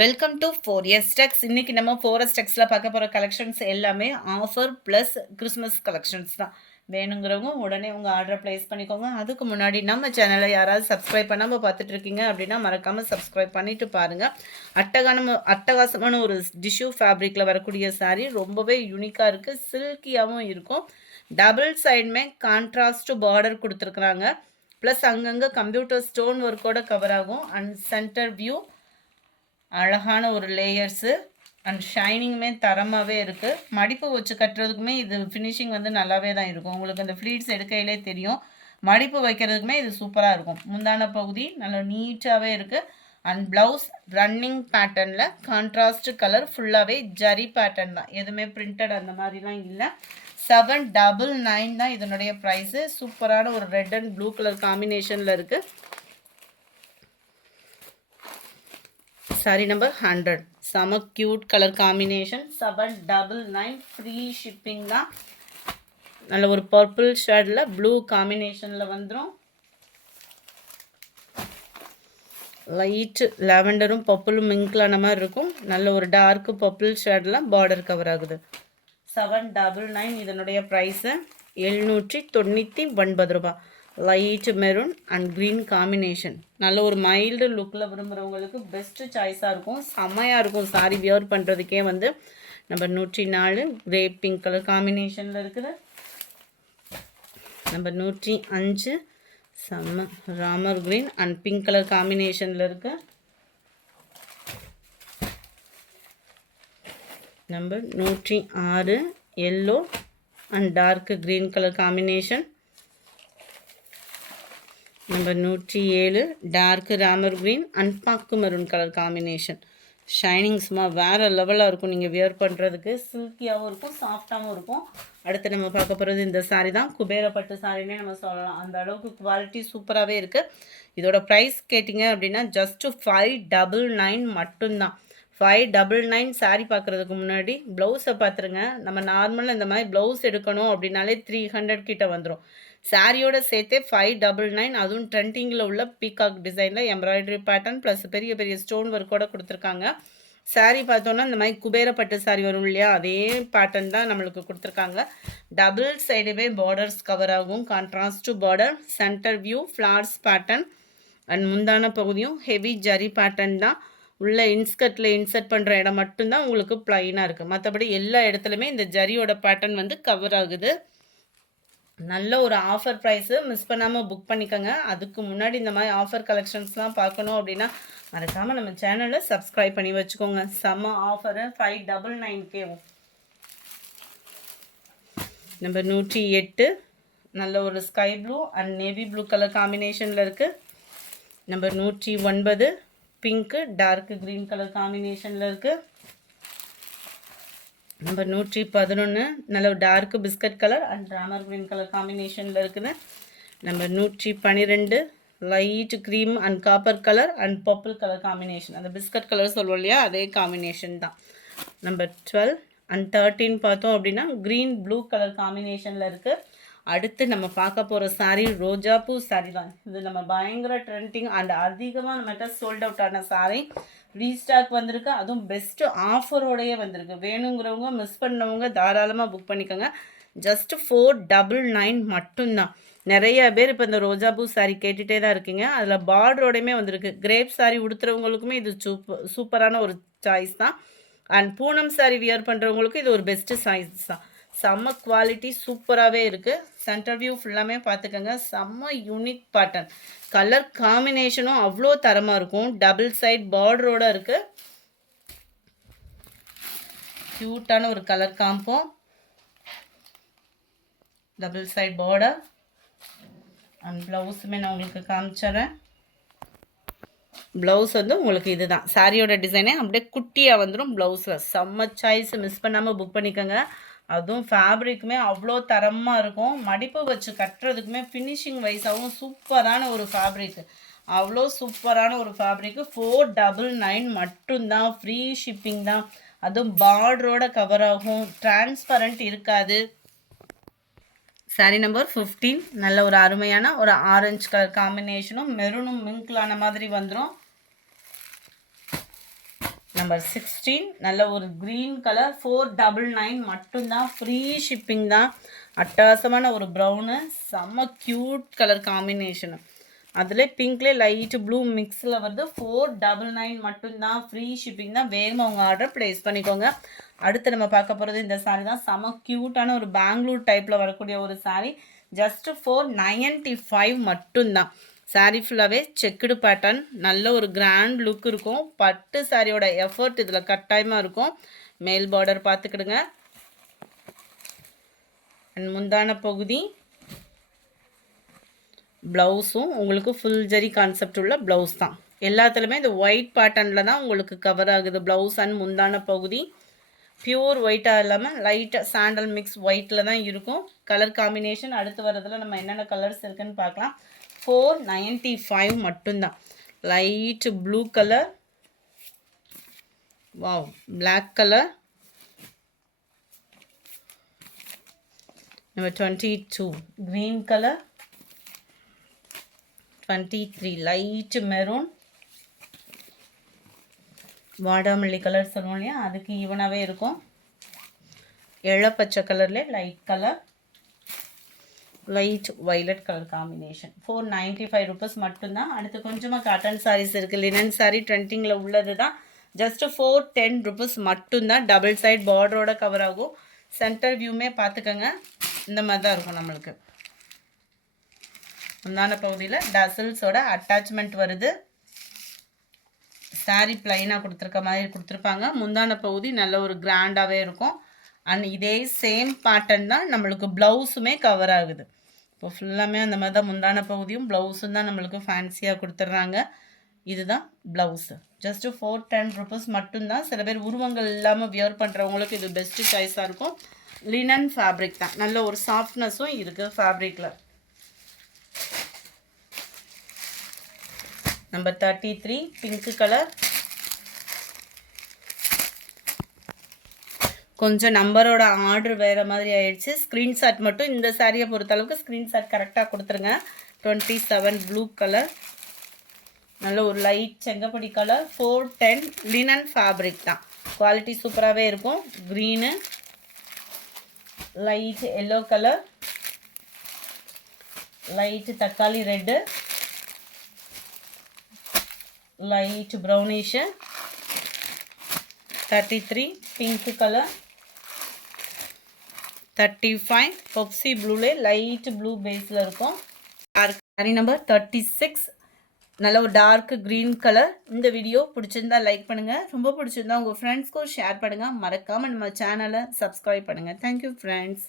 Welcome to 4S Tex. இன்னைக்கு நம்ம 4S Texல பார்க்க போகிற கலெக்ஷன்ஸ் எல்லாமே ஆஃபர் ப்ளஸ் கிறிஸ்மஸ் கலெக்ஷன்ஸ் தான். வேணுங்கிறவங்க உடனே உங்கள் ஆர்டரை ப்ளேஸ் பண்ணிக்கோங்க. அதுக்கு முன்னாடி நம்ம சேனலை யாராவது சப்ஸ்கிரைப் பண்ணாமல் பார்த்துட்டு இருக்கீங்க அப்படின்னா மறக்காமல் சப்ஸ்கிரைப் பண்ணிட்டு பாருங்கள். அட்டகாசமான ஒரு டிஷ்யூ ஃபேப்ரிக்கில் வரக்கூடிய சாரீ ரொம்பவே யூனிக்காக இருக்குது, சில்கியாகவும் இருக்கும். டபுள் சைடுமே கான்ட்ராஸ்ட் பார்டர் கொடுத்துருக்குறாங்க. ப்ளஸ் அங்கங்கே கம்ப்யூட்டர் ஸ்டோன் ஒர்க்கோட கவர் ஆகும். அண்ட் சென்டர் வியூ அழகான ஒரு லேயர்ஸு அண்ட் ஷைனிங்குமே தரமாகவே இருக்குது. மடிப்பு வச்சு கட்டுறதுக்குமே இது ஃபினிஷிங் வந்து நல்லாவே தான் இருக்கும். உங்களுக்கு அந்த ஃப்ளீட்ஸ் எடுக்கையிலே தெரியும். மடிப்பு வைக்கிறதுக்குமே இது சூப்பராக இருக்கும். முந்தான பகுதி நல்லா நீட்டாகவே இருக்குது. அண்ட் ப்ளவுஸ் ரன்னிங் பேட்டர்னில் கான்ட்ராஸ்ட் கலர் ஃபுல்லாகவே ஜரி பேட்டர்ன் தான், எதுவுமே பிரிண்டட் அந்த மாதிரிலாம் இல்லை. 799 தான் இதனுடைய ப்ரைஸு. சூப்பரான ஒரு ரெட் அண்ட் ப்ளூ கலர் காம்பினேஷனில் இருக்குது. Sorry number 100. செம cute colour combination. 799 free shipping தான். நல்ல ஒரு பர்பிள் ஷேடில் ப்ளூ காம்பினேஷனில் வந்துடும். லைட்டு லாவெண்டரும் பர்பிளும் மிங்க்லான மாதிரி இருக்கும். நல்ல ஒரு டார்க்கு பர்பிள் ஷேடில் பார்டர் கவர் ஆகுது. 799 இதனுடைய ப்ரைஸு 799 ரூபா. Light maroon and green combination. நல்ல ஒரு மைல்டு லுக்கில் விரும்புகிறவங்களுக்கு பெஸ்ட்டு சாய்ஸாக இருக்கும். செம்மையாக இருக்கும் சாரி வியர் பண்ணுறதுக்கே. வந்து நம்பர் 104 கிரே பிங்க் கலர் காம்பினேஷனில் இருக்குது. நம்பர் 105 செம்ம Ramar green and pink colour காம்பினேஷனில் இருக்குது. Number 106 yellow and dark green colour combination. Number 107 dark Ramar green and பாக்கு மெரூன் கலர் காம்பினேஷன். ஷைனிங் சும்மா வேறு லெவலாக இருக்கும். நீங்கள் வியர் பண்ணுறதுக்கு சில்கியாகவும் இருக்கும், சாஃப்டாகவும் இருக்கும். அடுத்து நம்ம பார்க்க போகிறது இந்த சாரீ தான். குபேரப்பட்டு சாரின்னே நம்ம சொல்லலாம். அந்த அளவுக்கு குவாலிட்டி சூப்பராகவே இருக்குது. இதோட ப்ரைஸ் கேட்டிங்க அப்படின்னா ஜஸ்ட்டு 599 மட்டும்தான். 599 சாரீ பார்க்குறதுக்கு முன்னாடி ப்ளவுஸை பார்த்துருங்க. நம்ம நார்மலாக இந்த மாதிரி ப்ளவுஸ் எடுக்கணும் அப்படின்னாலே 300 கிட்ட வந்துடும். சாரியோட சேர்த்தே 599. அதுவும் ட்ரெண்டிங்கில் உள்ள பீகாக் டிசைனில் எம்ப்ராய்டரி பேட்டர்ன் ப்ளஸ் பெரிய பெரிய ஸ்டோன் ஒர்க்கோட கொடுத்துருக்காங்க. சாரீ பார்த்தோன்னா இந்த மாதிரி குபேரப்பட்டு சாரீ வரும் இல்லையா, அதே பேட்டர்ன் தான் நம்மளுக்கு கொடுத்துருக்காங்க. டபுள் சைடுமே பார்டர்ஸ் கவர் ஆகும். Contrast border, centre view flowers pattern and முந்தான பகுதியும் ஹெவி ஜரி பேட்டர்ன் தான். உள்ள இன்ஸ்கர்ட்டில் இன்சர்ட் பண்ணுற இடம் மட்டும்தான் உங்களுக்கு ப்ளைனாக இருக்குது. மற்றபடி எல்லா இடத்துலையுமே இந்த ஜரியோட பேட்டர்ன் வந்து கவர் ஆகுது. நல்ல ஒரு ஆஃபர் ப்ரைஸு, மிஸ் பண்ணாமல் புக் பண்ணிக்கோங்க. அதுக்கு முன்னாடி இந்த மாதிரி ஆஃபர் கலெக்ஷன்ஸ்லாம் பார்க்கணும் அப்படின்னா மறக்காமல் நம்ம சேனலில் சப்ஸ்கிரைப் பண்ணி வச்சுக்கோங்க. செம்ம ஆஃபரு 599 நம்பர் 108 நல்ல ஒரு sky blue and navy blue colour காம்பினேஷனில் இருக்குது. Number 109 pink dark green colour காம்பினேஷனில் இருக்குது. நம்பர் 111 நல்ல dark biscuit colour and Ramar green colour காம்பினேஷனில் இருக்குது. Number 112 light cream and copper colour and purple colour combination. அந்த பிஸ்கட் கலர் சொல்லுவோம் இல்லையா, அதே காம்பினேஷன் தான். நம்பர் 12 அண்ட் 13 பார்த்தோம் அப்படின்னா க்ரீன் ப்ளூ கலர் காம்பினேஷனில் இருக்குது. அடுத்து நம்ம பார்க்க போகிற சாரீ ரோஜாப்பூ சாரீ தான். இது நம்ம பயங்கர ட்ரெண்டிங் அண்ட் அதிகமாக நம்மகிட்ட சோல்ட் அவுட் ஆன சாரீ. ரீஸ்டாக் வந்திருக்கு, அதுவும் பெஸ்ட்டு ஆஃபரோடையே வந்திருக்கு. வேணுங்கிறவங்க மிஸ் பண்ணவங்க தாராளமாக புக் பண்ணிக்கோங்க. ஜஸ்ட்டு 499 மட்டும்தான். நிறைய பேர் இப்போ இந்த ரோஜாப்பூ சாரீ கேட்டுகிட்டே தான் இருக்கீங்க. அதில் பார்டரோடையுமே வந்திருக்கு. கிரேப் சாரீ உடுத்துறவங்களுக்குமே இது சூப்பரான ஒரு சாய்ஸ் தான். அண்ட் பூனம் சாரீ வியர் பண்ணுறவங்களுக்கு இது ஒரு பெஸ்ட்டு சாய்ஸ் தான். செம்ம குவாலிட்டி சூப்பராகவே இருக்குது. சென்டர் வியூ ஃபுல்லாமே பார்த்துக்கோங்க. செம்ம யூனிக் பேட்டர்ன். கலர் காம்பினேஷனும் அவ்வளோ தரமாக இருக்கும். டபுள் சைட் பார்டரோடு இருக்குது. க்யூட்டான ஒரு colour combo. Double side border and ப்ளவுஸுமே நான் உங்களுக்கு காமிச்சிட்றேன். ப்ளவுஸ் வந்து உங்களுக்கு இது தான் சாரியோட டிசைனே அப்படியே குட்டியாக வந்துடும் ப்ளவுஸில். செம்ம சாய்ஸ், மிஸ் பண்ணாமல் புக் பண்ணிக்கோங்க. அதுவும் ஃபேப்ரிக்குமே அவ்வளோ தரமாக இருக்கும். மடிப்பு வச்சு கட்டுறதுக்குமே ஃபினிஷிங் வைஸாகவும் சூப்பரான ஒரு ஃபேப்ரிக்கு. அவ்வளோ சூப்பரான ஒரு ஃபேப்ரிக்கு. 499 மட்டும்தான். ஃப்ரீ ஷிப்பிங் தான். அதுவும் பார்டரோட கவர் ஆகும். டிரான்ஸ்பரண்ட் இருக்காது. சாரீ நம்பர் 15 நல்ல ஒரு அருமையான ஒரு ஆரஞ்சு கலர் காம்பினேஷனும் மெரூனும் மிங்க்லான மாதிரி வந்துடும். நம்பர் 16 நல்ல ஒரு க்ரீன் கலர் 499 மட்டும்தான். ஃப்ரீ ஷிப்பிங் தான். அட்டகாசமான ஒரு ப்ரௌனு, செம்ம க்யூட் கலர் காம்பினேஷனு. அதில் பிங்க்லேயே லைட்டு ப்ளூ மிக்ஸில் வருது. 499 மட்டும்தான். ஃப்ரீ ஷிப்பிங் தான். வேகமாக உங்கள் ஆர்டர் ப்ளேஸ் பண்ணிக்கோங்க. அடுத்து நம்ம பார்க்க போகிறது இந்த சாரீ தான். செம்ம க்யூட்டான ஒரு பெங்களூர் டைப்பில் வரக்கூடிய ஒரு சாரீ. ஜஸ்ட்டு 495 மட்டும்தான். சாரீ ஃபுல்லாகவே செக்குடு பேட்டர்ன், நல்ல ஒரு கிராண்ட் லுக் இருக்கும். பட்டு சாரியோட எஃபர்ட் இதில் கட்டாயமாக இருக்கும். மேல் பார்டர் பார்த்துக்கிடுங்க. அண்ட் முந்தான பகுதி ப்ளவுஸும் உங்களுக்கு ஃபுல் ஜரி கான்செப்ட் உள்ள ப்ளவுஸ் தான். எல்லாத்துலேயுமே இந்த ஒயிட் பேட்டர்னில் தான் உங்களுக்கு கவர் ஆகுது ப்ளவுஸ் அண்ட் முந்தான பகுதி. பியூர் ஒயிட்டாக இல்லாமல் லைட்டாக சாண்டல் மிக்ஸ் ஒயிட்டில் தான் இருக்கும். கலர் காம்பினேஷன் அடுத்து வரதில் நம்ம என்னென்ன கலர்ஸ் இருக்குதுன்னு பார்க்கலாம். 495 மட்டும்தான். Light blue colour, wow, black colour, number 22 green colour, 23 light maroon, வாடாமல்லி கலர் சொல்லுவோம் இல்லையா, அதுக்கு ஈவனாகவே இருக்கும். இளப்பச்சை கலர்லேயே light colour, light violet colour combination. 495 rupees மட்டும்தான். அடுத்து கொஞ்சமாக காட்டன் சாரீஸ் இருக்குது. லினன் சாரீ ட்ரெண்டிங்கில் உள்ளது தான். ஜஸ்ட்டு 410 ருபீஸ் மட்டும்தான். டபுள் சைட் பார்டரோட கவர் ஆகும். சென்டர் வியூமே பார்த்துக்கோங்க, இந்த மாதிரி தான் இருக்கும் நம்மளுக்கு. முந்தான பகுதியில் டசல்ஸோட அட்டாச்மெண்ட் வருது. சாரீ பிளைனாக கொடுத்துருக்க மாதிரி கொடுத்துருப்பாங்க. முந்தான பகுதி நல்ல ஒரு கிராண்டாகவே இருக்கும். அண்ட் இதே சேம் பேட்டர்ன் தான் நம்மளுக்கு ப்ளவுஸுமே கவர் ஆகுது. இப்போ ஃபுல்லாமே அந்த மாதிரி தான் முந்தான பகுதியும் ப்ளவுஸும் தான் நம்மளுக்கு ஃபேன்சியாக கொடுத்துட்றாங்க. இதுதான் ப்ளவுஸு. ஜஸ்ட்டு 410 ருபீஸ் மட்டும்தான். சில பேர் உருவங்கள் இல்லாமல் வியர் பண்ணுறவங்களுக்கு இது பெஸ்ட்டு சாய்ஸாக இருக்கும். லினன் ஃபேப்ரிக் தான். நல்ல ஒரு சாஃப்ட்னஸும் இருக்குது ஃபேப்ரிக்கில். Number 33 pink colour. கொஞ்சம் நம்பரோட ஆர்டர் வேறு மாதிரி ஆயிடுச்சு. ஸ்க்ரீன்ஷாட் மட்டும் இந்த சாரியை பொறுத்தளவுக்கு ஸ்க்ரீன்ஷாட் கரெக்டாக கொடுத்துருங்க. 27 ப்ளூ கலர், நல்ல ஒரு லைட் செங்கப்படி கலர். 410 லினன் ஃபேப்ரிக் தான். குவாலிட்டி சூப்பராகவே இருக்கும். Green, light yellow colour, light தக்காளி ரெட்டு, லைட் ப்ரௌனிஷு. 33 பிங்க் கலர், 35 பொப்சி ப்ளூலே லைட் ப்ளூ பேஸில் இருக்கும். சாரி நம்பர் 36 நல்ல ஒரு டார்க் க்ரீன் கலர். இந்த வீடியோ பிடிச்சிருந்தா லைக் பண்ணுங்கள். ரொம்ப பிடிச்சிருந்தா உங்கள் ஃப்ரெண்ட்ஸ்க்கும் ஷேர் பண்ணுங்கள். மறக்காமல் நம்ம சேனலை சப்ஸ்கிரைப் பண்ணுங்கள். Thank you friends.